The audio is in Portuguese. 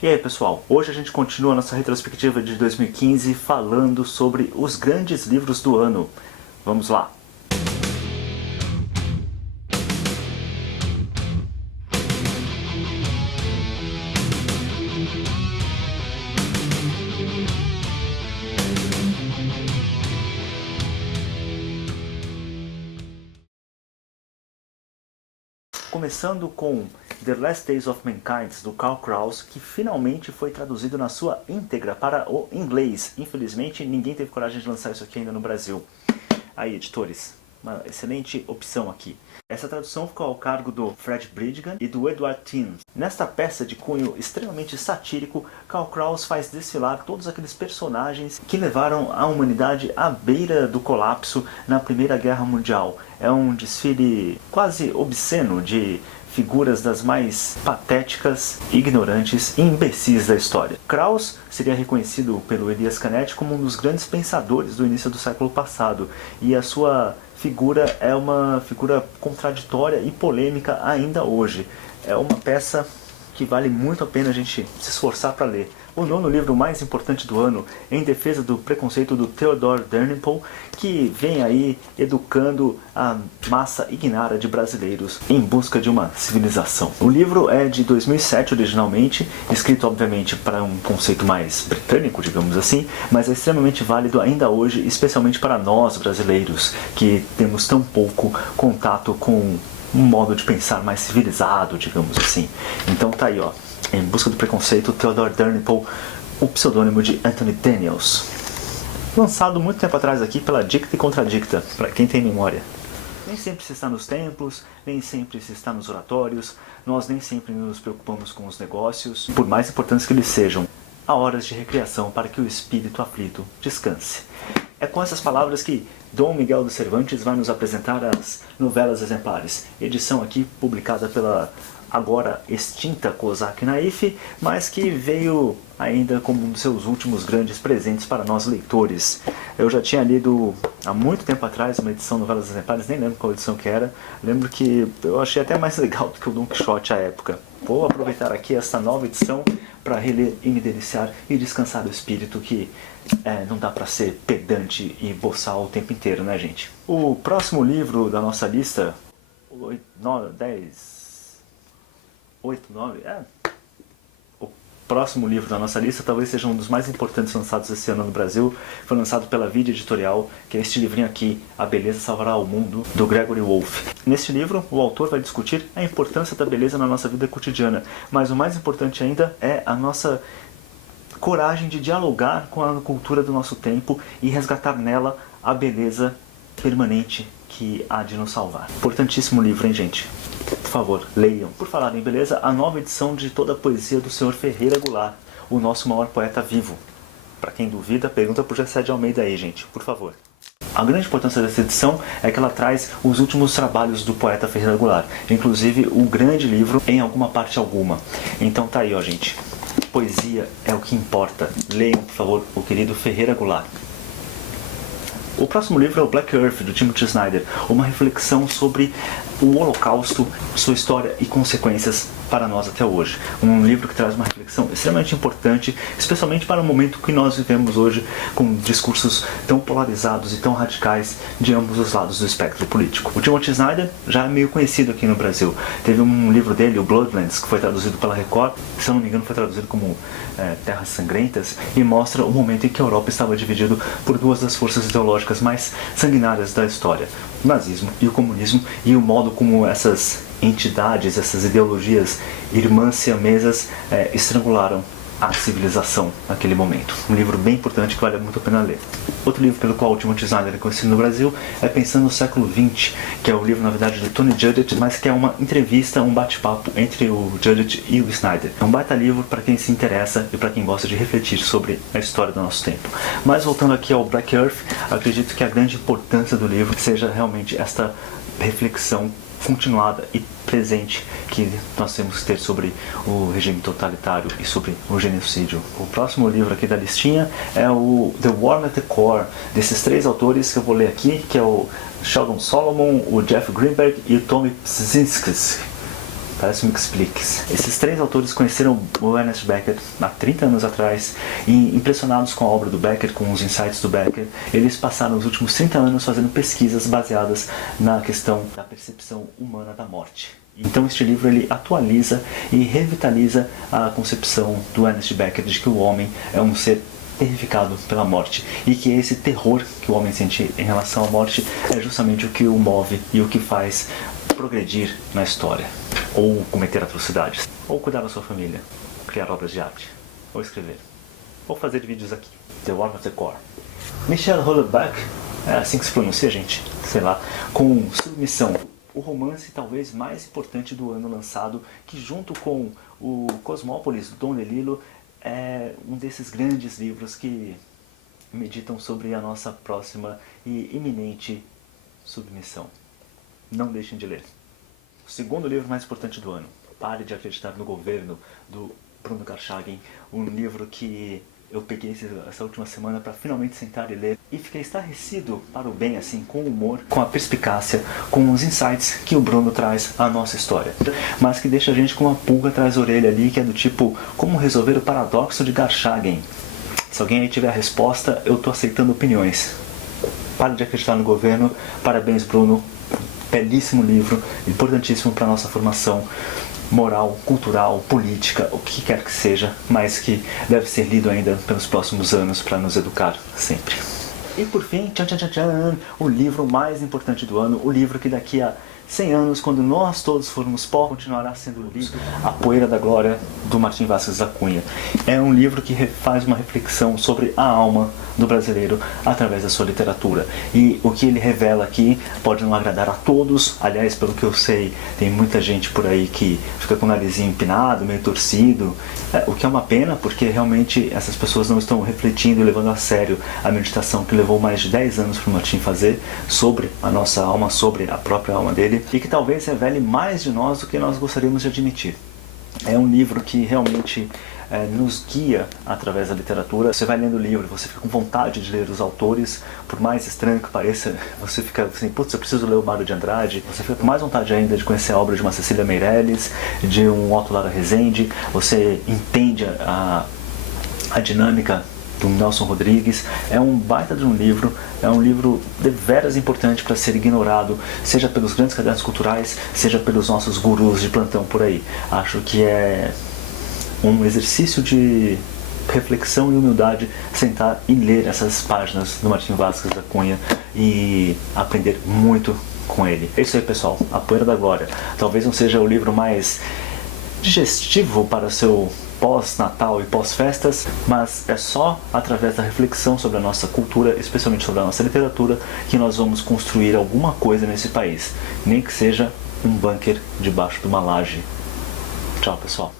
E aí pessoal, hoje a gente continua a nossa retrospectiva de 2015 falando sobre os grandes livros do ano. Vamos lá! Começando com The Last Days of Mankind, do Karl Kraus, que finalmente foi traduzido na sua íntegra para o inglês. Infelizmente, ninguém teve coragem de lançar isso aqui ainda no Brasil. Aí, editores, uma excelente opção aqui. Essa tradução ficou ao cargo do Fred Bridgman e do Edward Teens. Nesta peça de cunho extremamente satírico, Karl Kraus faz desfilar todos aqueles personagens que levaram a humanidade à beira do colapso na Primeira Guerra Mundial. É um desfile quase obsceno de figuras das mais patéticas, ignorantes e imbecis da história. Kraus seria reconhecido pelo Elias Canetti como um dos grandes pensadores do início do século passado, e a sua figura é uma figura contraditória e polêmica ainda hoje. É uma peça que vale muito a pena a gente se esforçar para ler. O nono livro mais importante do ano, Em Defesa do Preconceito, do Theodor Dalrymple, que vem aí educando a massa ignara de brasileiros em busca de uma civilização. O livro é de 2007 originalmente, escrito obviamente para um conceito mais britânico, digamos assim, mas é extremamente válido ainda hoje, especialmente para nós brasileiros, que temos tão pouco contato com um modo de pensar mais civilizado, digamos assim. Então tá aí, ó. Em Busca do Preconceito, Theodor Dalrymple, o pseudônimo de Anthony Daniels. Lançado muito tempo atrás aqui pela Dicta e Contradicta, para quem tem memória. Nem sempre se está nos templos, nem sempre se está nos oratórios, nós nem sempre nos preocupamos com os negócios, por mais importantes que eles sejam. Há horas de recreação para que o espírito aflito descanse. É com essas palavras que Dom Miguel de Cervantes vai nos apresentar as novelas exemplares. Edição aqui publicada pela agora extinta Kozak Naif, mas que veio ainda como um dos seus últimos grandes presentes para nós leitores. Eu já tinha lido há muito tempo atrás uma edição Novelas Exemplares, nem lembro qual edição que era. Lembro que eu achei até mais legal do que o Don Quixote à época. Vou aproveitar aqui esta nova edição para reler e me deliciar e descansar o espírito, que não dá para ser pedante e boçal o tempo inteiro, né, gente? O próximo livro da nossa lista, 8, 9, 10... 8, 9, o próximo livro da nossa lista talvez seja um dos mais importantes lançados esse ano no Brasil. Foi lançado pela Vida Editorial, que é este livrinho aqui, A Beleza Salvará o Mundo, do Gregory Wolfe. Neste livro, o autor vai discutir a importância da beleza na nossa vida cotidiana, mas o mais importante ainda é a nossa coragem de dialogar com a cultura do nosso tempo e resgatar nela a beleza permanente que há de nos salvar. Importantíssimo livro, hein, gente? Por favor, leiam. Por falar em beleza, a nova edição de toda a poesia do Sr. Ferreira Goulart, o nosso maior poeta vivo. Para quem duvida, pergunta por Jessé de Almeida aí, gente, por favor. A grande importância dessa edição é que ela traz os últimos trabalhos do poeta Ferreira Goulart, inclusive o grande livro Em Alguma Parte Alguma. Então tá aí, ó, gente. Poesia é o que importa. Leiam, por favor, o querido Ferreira Goulart. O próximo livro é o Black Earth, do Timothy Snyder, uma reflexão sobre o Holocausto, sua história e consequências para nós até hoje. Um livro que traz uma reflexão extremamente importante, especialmente para o momento que nós vivemos hoje, com discursos tão polarizados e tão radicais de ambos os lados do espectro político. O Timothy Snyder já é meio conhecido aqui no Brasil. Teve um livro dele, o Bloodlands, que foi traduzido pela Record, se eu não me engano foi traduzido como Terras Sangrentas, e mostra o momento em que a Europa estava dividida por duas das forças ideológicas mais sanguinárias da história, o nazismo e o comunismo, e o modo como essas entidades, essas ideologias irmãs siamesas estrangularam a civilização naquele momento. Um livro bem importante que vale muito a pena ler. Outro livro pelo qual o Timothy Snyder é conhecido no Brasil é Pensando no Século XX, que é o livro, na verdade, do Tony Judgett, mas que é uma entrevista, um bate-papo entre o Judgett e o Snyder. É um baita livro para quem se interessa e para quem gosta de refletir sobre a história do nosso tempo. Mas voltando aqui ao Black Earth, acredito que a grande importância do livro seja realmente esta reflexão continuada e presente que nós temos que ter sobre o regime totalitário e sobre o genocídio. O próximo livro aqui da listinha é o The War at the Core, desses três autores que eu vou ler aqui, que é o Sheldon Solomon, o Jeff Greenberg e o Tommy Pszczynski. Parece um Expliques. Esses 3 autores conheceram o Ernest Becker há 30 anos atrás e, impressionados com a obra do Becker, com os insights do Becker, eles passaram os últimos 30 anos fazendo pesquisas baseadas na questão da percepção humana da morte. Então este livro ele atualiza e revitaliza a concepção do Ernest Becker de que o homem é um ser terrificado pela morte e que esse terror que o homem sente em relação à morte é justamente o que o move e o que faz progredir na história, ou cometer atrocidades, ou cuidar da sua família, criar obras de arte, ou escrever, ou fazer vídeos aqui. The War of the Core. Michel Houellebecq, é assim que se pronuncia, gente, sei lá, com Submissão, o romance talvez mais importante do ano lançado, que junto com o Cosmópolis, do Don DeLillo, é um desses grandes livros que meditam sobre a nossa próxima e iminente submissão. Não deixem de ler. O segundo livro mais importante do ano, Pare de Acreditar no Governo, do Bruno Garchagen, um livro que eu peguei essa última semana para finalmente sentar e ler e fiquei estarrecido para o bem, assim, com o humor, com a perspicácia, com os insights que o Bruno traz à nossa história, mas que deixa a gente com uma pulga atrás da orelha ali, que é do tipo, como resolver o paradoxo de Garchagen? Se alguém aí tiver a resposta, eu estou aceitando opiniões. Pare de Acreditar no Governo, parabéns Bruno, belíssimo livro, importantíssimo para a nossa formação moral, cultural, política, o que quer que seja, mas que deve ser lido ainda pelos próximos anos para nos educar sempre. E por fim, tchan, tchan, tchan, tchan, o livro mais importante do ano, o livro que daqui a 100 anos, quando nós todos formos pó, continuará sendo lido, A Poeira da Glória, do Martim Vazquez da Cunha. É um livro que faz uma reflexão sobre a alma do brasileiro através da sua literatura. E o que ele revela aqui pode não agradar a todos, aliás, pelo que eu sei, tem muita gente por aí que fica com o narizinho empinado, meio torcido, o que é uma pena, porque realmente essas pessoas não estão refletindo e levando a sério a meditação que levou mais de 10 anos para o Martim fazer sobre a nossa alma, sobre a própria alma dele, e que talvez revele mais de nós do que nós gostaríamos de admitir. É um livro que realmente nos guia através da literatura. Você vai lendo o livro, você fica com vontade de ler os autores, por mais estranho que pareça, você fica assim, putz, eu preciso ler o Mário de Andrade, você fica com mais vontade ainda de conhecer a obra de uma Cecília Meirelles, de um Otto Lara Rezende, você entende a dinâmica do Nelson Rodrigues. É um baita de um livro, é um livro deveras importante para ser ignorado, seja pelos grandes cadernos culturais, seja pelos nossos gurus de plantão por aí. Acho que é um exercício de reflexão e humildade sentar e ler essas páginas do Martim Vazquez da Cunha e aprender muito com ele. É isso aí, pessoal, A Poeira da Glória. Talvez não seja o livro mais digestivo para o seu pós-natal e pós-festas, mas é só através da reflexão sobre a nossa cultura, especialmente sobre a nossa literatura, que nós vamos construir alguma coisa nesse país, nem que seja um bunker debaixo de uma laje. Tchau, pessoal.